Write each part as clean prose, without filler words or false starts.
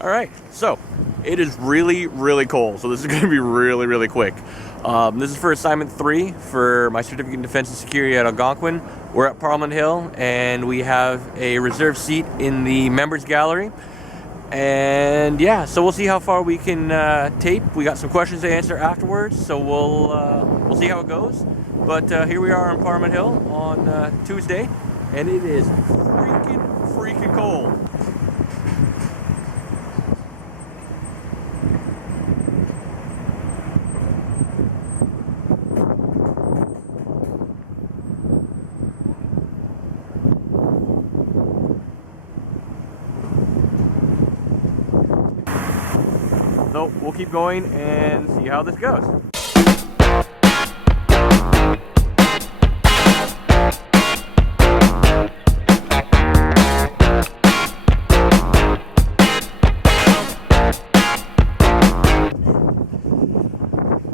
All right, so it is really cold, so this is going to be really quick. This is for assignment 3 for my certificate in defense and security at Algonquin. We're at Parliament Hill, and we have a reserved seat in the members gallery. And yeah, so we'll see how far we can tape. We got some questions to answer afterwards, so we'll see how it goes. But here we are on Parliament Hill on Tuesday, and it is freaking cold. So we'll keep going and see how this goes.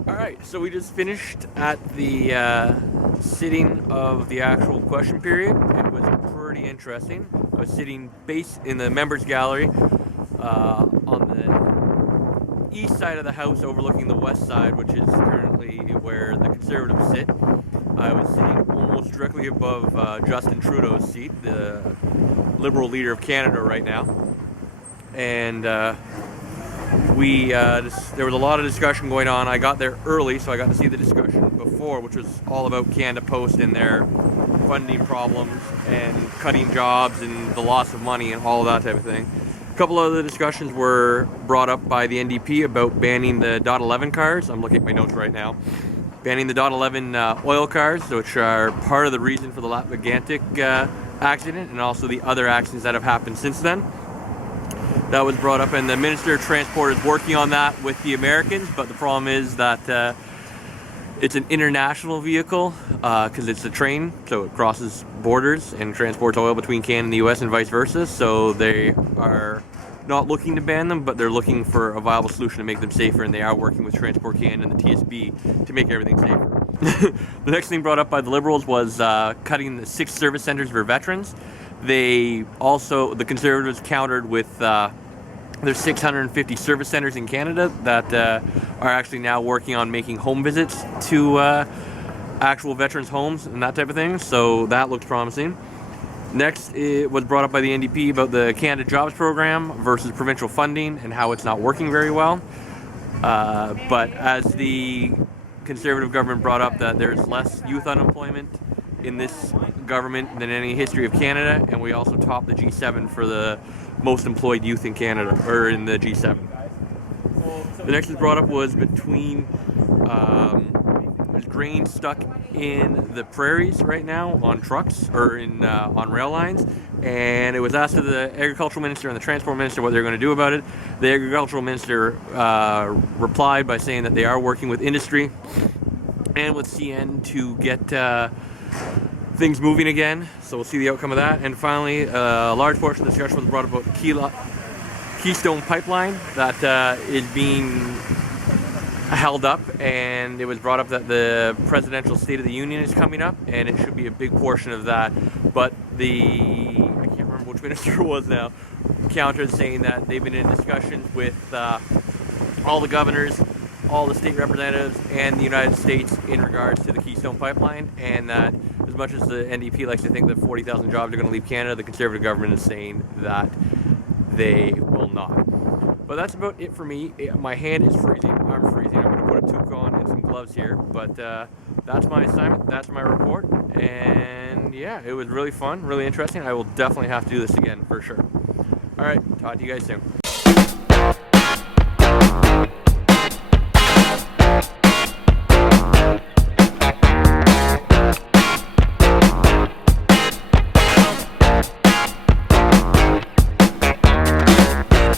Alright, so we just finished at the sitting of the actual question period. It was pretty interesting. I was sitting in the members gallery on the east side of the house overlooking the west side, which is currently where the Conservatives sit. I was sitting almost directly above Justin Trudeau's seat, the Liberal leader of Canada right now. And there was a lot of discussion going on. I got there early, so I got to see the discussion before, which was all about Canada Post and their funding problems and cutting jobs and the loss of money and all of that type of thing. A couple of the discussions were brought up by the NDP about banning the .11 cars. I'm looking at my notes right now. Banning the .11 oil cars, which are part of the reason for the Gigantic accident and also the other accidents that have happened since then. That was brought up, and the Minister of Transport is working on that with the Americans, but the problem is that it's an international vehicle because it's a train, so it crosses borders and transports oil between Canada and the US and vice versa. So they are not looking to ban them, but they're looking for a viable solution to make them safer, and they are working with Transport Canada and the TSB to make everything safer. The next thing brought up by the Liberals was cutting the 6 service centers for veterans. The Conservatives countered with there's 650 service centers in Canada that are actually now working on making home visits to actual veterans' homes and that type of thing. So that looks promising. Next, it was brought up by the NDP about the Canada Jobs Program versus provincial funding and how it's not working very well. But as the Conservative government brought up that there's less youth unemployment in this government than any history of Canada, and we also topped the G7 for the most employed youth in Canada, or in the G7. The next was brought up was between there's grain stuck in the prairies right now on trucks or on rail lines, and it was asked of the agricultural minister and the transport minister what they're going to do about it. The agricultural minister replied by saying that they are working with industry and with CN to get things moving again, so we'll see the outcome of that. And finally, a large portion of the discussion was brought about the Keystone Pipeline that is being held up, and it was brought up that the presidential State of the Union is coming up, and it should be a big portion of that. But I can't remember which minister it was now, countered, saying that they've been in discussions with all the governors, all the state representatives, and the United States in regards to the Keystone Pipeline, and that as much as the NDP likes to think that 40,000 jobs are going to leave Canada, the Conservative government is saying that they will not. But that's about it for me. My hand is freezing. I'm freezing. I'm going to put a toque on and some gloves here. But that's my assignment. That's my report. And yeah, it was really fun, really interesting. I will definitely have to do this again for sure. All right, talk to you guys soon.